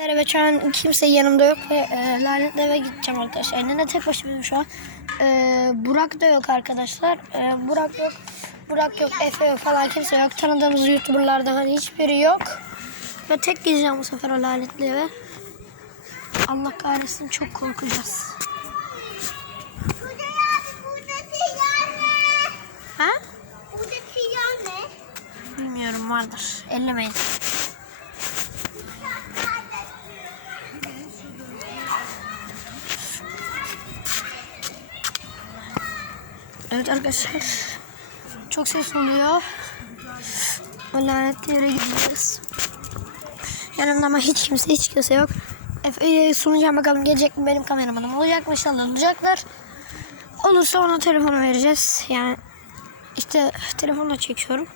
Arkadaşlar evet şu an kimse yanımda yok ve e, lanetli eve gideceğim arkadaşlar. Yine tek başımayım şu an. E, Burak da yok arkadaşlar. E, Burak yok. Burak yok, Efe yok falan kimse yok. Tanıdığımız YouTuber'lardan hani hiçbiri yok. Ve tek gideceğim bu sefer o lanetli eve. Allah kahretsin çok korkacağız. Ha? Bilmiyorum vardır. Ellemeyin. Evet arkadaşlar. Çok ses oluyor. O lanetli yere gidiyoruz. Yanımda ama hiç kimse hiç kimse yok. Efe'yi sunacağım bakalım gelecek mi benim kameramanım olacak mı inşallah olacaklar. Olursa ona telefonu vereceğiz. Yani işte telefonla çekiyorum.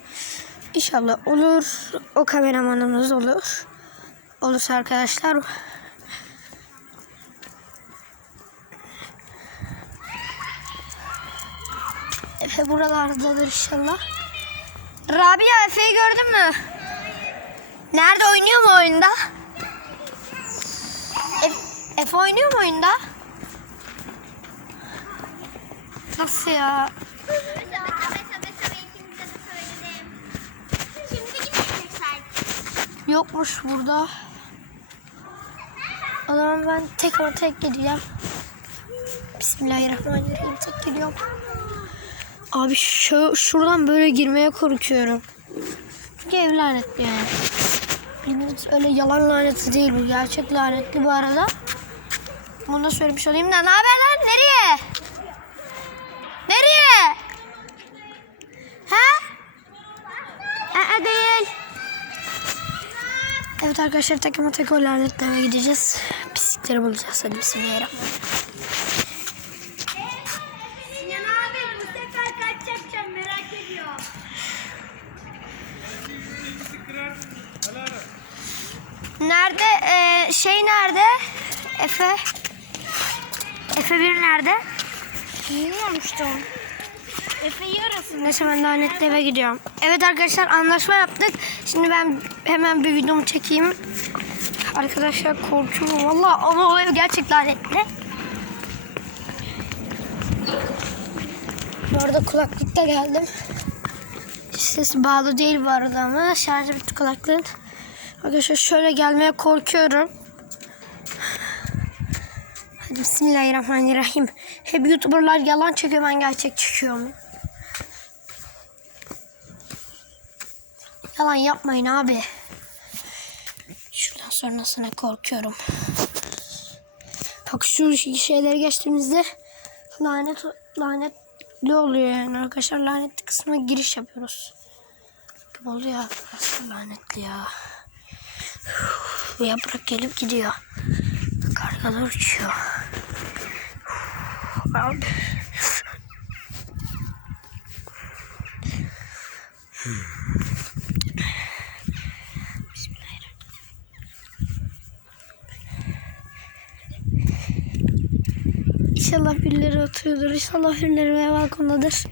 İnşallah olur. O kameramanımız olur. Olursa arkadaşlar. Efe buralardadır inşallah. Rabia Efe'yi gördün mü? Nerede oynuyor mu oyunda? Efe, Efe oynuyor mu oyunda? Nasıl ya? Yokmuş burada. O zaman ben tek ama tek gideceğim. Bismillahirrahmanirrahim tek gidiyorum. Abi şu, şuradan böyle girmeye korkuyorum. Çünkü ev yani. Bildiğiniz öyle yalan laneti değil bu. Gerçek lanetli bu arada. Bunu da söylemiş olayım da. Ne haber lan? Nereye? Nereye? Ha? Ha değil. Evet arkadaşlar takıma tek o lanetleme gideceğiz. Pislikleri bulacağız. Hadi bismillahirrahmanirrahim. Sinan abi bu sefer kaç yapacağım merak ediyorum. Nerede? Ee, şey nerede? Efe. Efe bir nerede? Bilmiyorum işte onu. Efe'yi arasın. Neyse ben lanetli eve gidiyorum. Evet arkadaşlar anlaşma yaptık. Şimdi ben hemen bir videomu çekeyim. Arkadaşlar korkuyorum. Valla ama o ev gerçek lanetli. Bu arada kulaklıkta geldim. Ses bağlı değil bu arada ama şarjı bitti kulaklığın. Arkadaşlar şöyle gelmeye korkuyorum. Hadi bismillahirrahmanirrahim. Hep youtuberlar yalan çekiyor ben gerçek çekiyorum. Yalan yapmayın abi. Şuradan sonrasına korkuyorum. Bak şu şeyleri geçtiğimizde lanet lanetli oluyor yani arkadaşlar lanetli kısmına giriş yapıyoruz. Gibi oluyor arkadaşlar lanetli ya. Bu yaprak gelip gidiyor. Kargalar uçuyor. Abi. İnşallah birileri oturuyordur. İnşallah birileri ve balkondadır.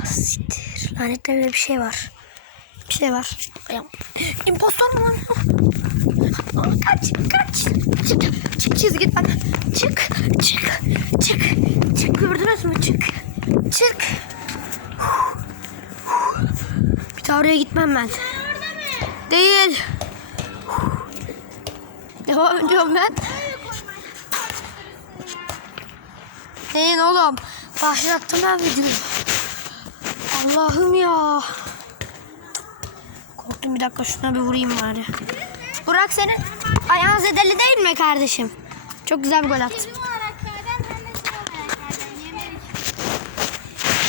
Ah, Siktir. Lanetlerinde bir şey var. Bir şey var. İmpostor mu Kaç, kaç. Çık, çık çizgiden. Çık, çık, çık. Çık gördünüz mü? Çık, çık. Bir daha oraya gitmem ben. Değil. Devam ediyorum ben. Neyin oğlum? Başlattım ben videoyu. Allah'ım ya. Bir dakika şuna bir vurayım bari. Burak senin ayağın zedeli değil mi kardeşim? Çok güzel bir gol attın. Yemedik.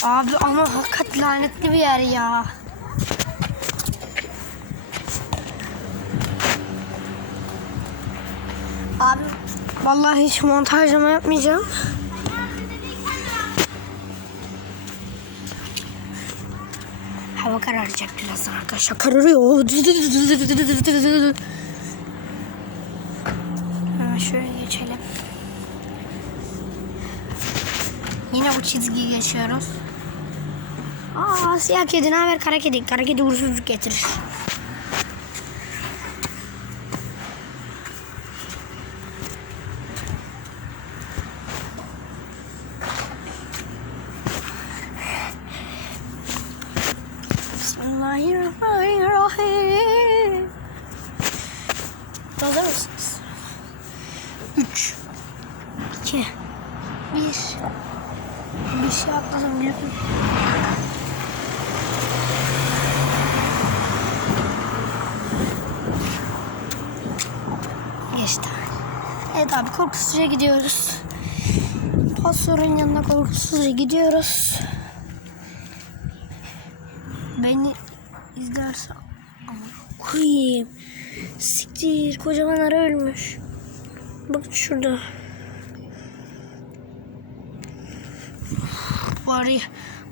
Abi ama hakikat lanetli bir yer ya. Abi vallahi hiç montajlama yapmayacağım. Hava kararacak birazdan arkadaşlar. Kararıyor. Hemen şöyle geçelim. Yine bu çizgiyi geçiyoruz. Aa siyah kedi ne haber kara kedi? Kara kedi uğursuzluk getirir. Biliyorum. Geçti. Evet abi korkusuzca gidiyoruz. Pasörün yanına korkusuzca gidiyoruz. Beni izlerse koyayım. Siktir kocaman ara ölmüş. Bak şurada. Bari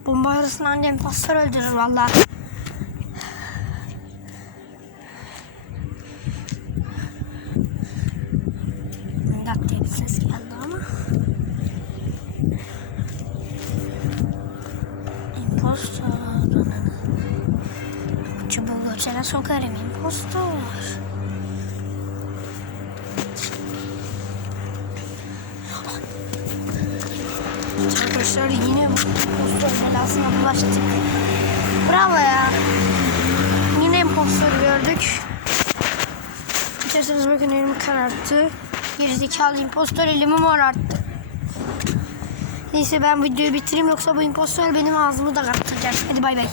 bomba arasında annem pasör öldürür ama. İmpostor. Çubuğu göçene sokarım impostor. Arkadaşlar yine impostor belasına bulaştık. Bravo ya. Yine impostor gördük. İsterseniz bakın elimi kararttı. Gerizekalı impostor elimi morarttı. Neyse ben videoyu bitireyim yoksa bu impostor benim ağzımı da kaptıracak. Hadi bay bay.